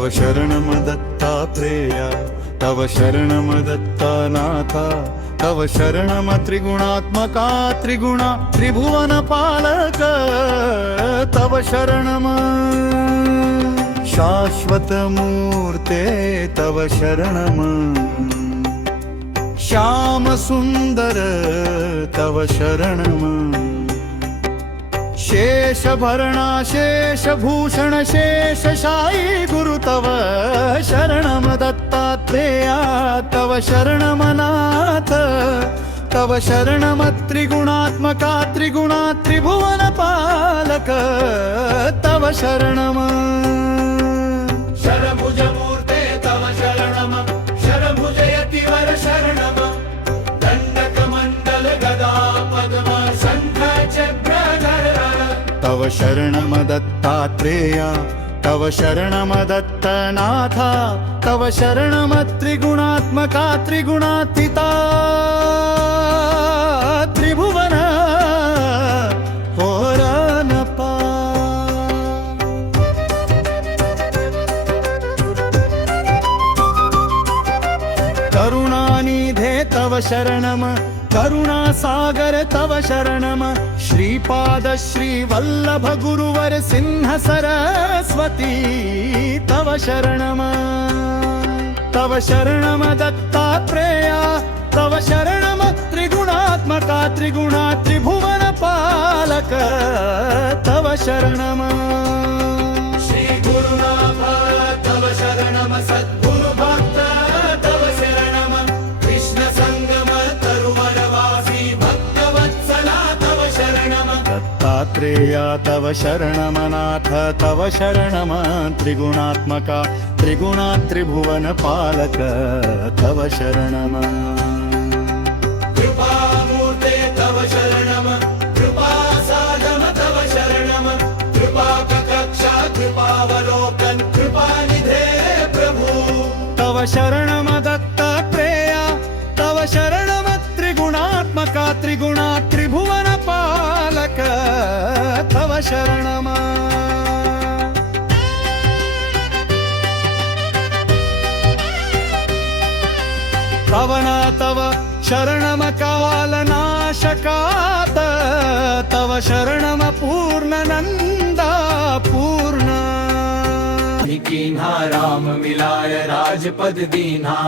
तव शरणम दत्तात्रेया, तव शरणम दत्तनाथा, तव शरणम त्रिगुणात्मका त्रिगुणा त्रिभुवन पालक, तव शरणम शाश्वत मूर्ते, तव शरणम श्याम सुंदर, तव शरणम शेष भरणा शेष भूषण शेष शायी गुरु, तव शरणम दत्तात्रेया, तव शरणम नाथ, तव शरणम त्रिगुणात्मका त्रिगुणा त्रिभुवन पालक, तव शरणम शरभुज मूर्ते, तव शरणम शरभुज यतिवर शरणम, दंडक मंडल गदा पद्म शंख चक्र धर, तव शरणम दत्तात्रेया, तव शरणम दत्तनाथा, तव शरणम त्रिगुणात्मका त्रिगुणातीता त्रिभुवन होरनपा। करुणानिधे तव शरणम, करुणासागर तव शरणम, श्रीपाद श्रीवल्लभ गुरुवर सिंह सरस्वती तव शरणम, तव शरणम दत्तात्रेया, तव शरणम त्रिगुणात्मका त्रिगुणा त्रिभुवन पालक, तव शरणम श्री गुरुनाथ तव शरणम, सद्गुरु भक्त तव शरणम, कृष्ण संगम तरुवर वासी भक्तवत्सला तव शरणम, दत्तात्रेया तव शरणम नाथ, तव शरणम त्रिगुणात्मका त्रिगुणा त्रिभुवन पालक, तव शरणम कृपामूर्ते तव शरणम, कृपा साधम तव शरणम, कृपा कक्षा कृपावलोकन कृपानिधे प्रभु, तव शरणम दत्तात्रेया, तव शरणम त्रिगुणात्मका त्रिगुणा त्रिभुवन पालक, तव शरणम पवना तव शरणम कालनाशकात, तव शरणम पूर्णनंदा पूर्ण, कीन्हा राम मिलाय राजपद दीन्हा,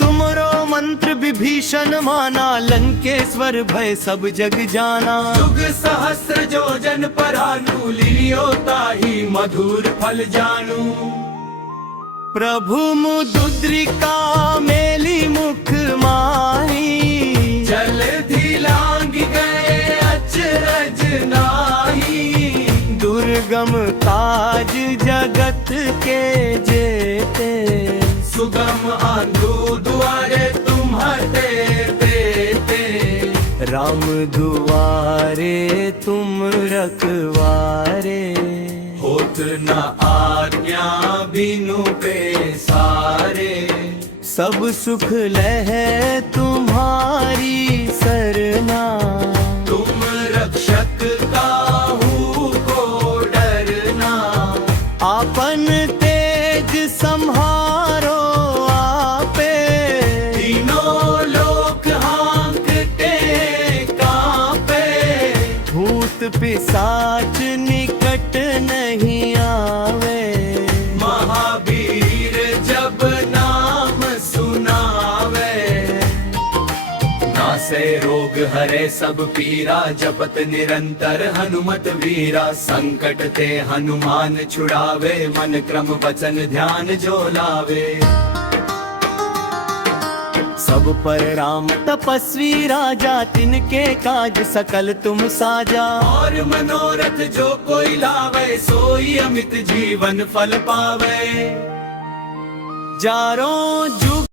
तुमरो मंत्र विभीषण माना, लंकेश्वर भय सब जग जाना, युग सहस्र जो जन परानु, लियो ताहि मधुर फल जानू, प्रभु मुद्रिका मेली मुख माही, जलधि लांग गए अचरज नाही, दुर्गम काज जगत के जेते, सुगम आंधू दुआरे तुम्हारे देते, राम दुआरे तुम रखवारे, होत न आज्ञा बिनु पेसारे, सब सुख लह तुम्हारी सरना, तुम रक्षक काहू को डरना, आपन तेज संहारो आपे, तीनों लोक हाँकते कांपे, भूत पिशाच निकट नहीं आवे, महावीर जब नाम सुनावे, नासे रोग हरे सब पीरा, जपत निरंतर हनुमत वीरा, संकट ते हनुमान छुड़ावे, मन क्रम वचन ध्यान जो लावे, सब पर राम तपस्वी राजा, तिनके काज सकल तुम साजा, और मनोरथ जो कोई लावे, सोई अमित जीवन फल पावे, चारों जुग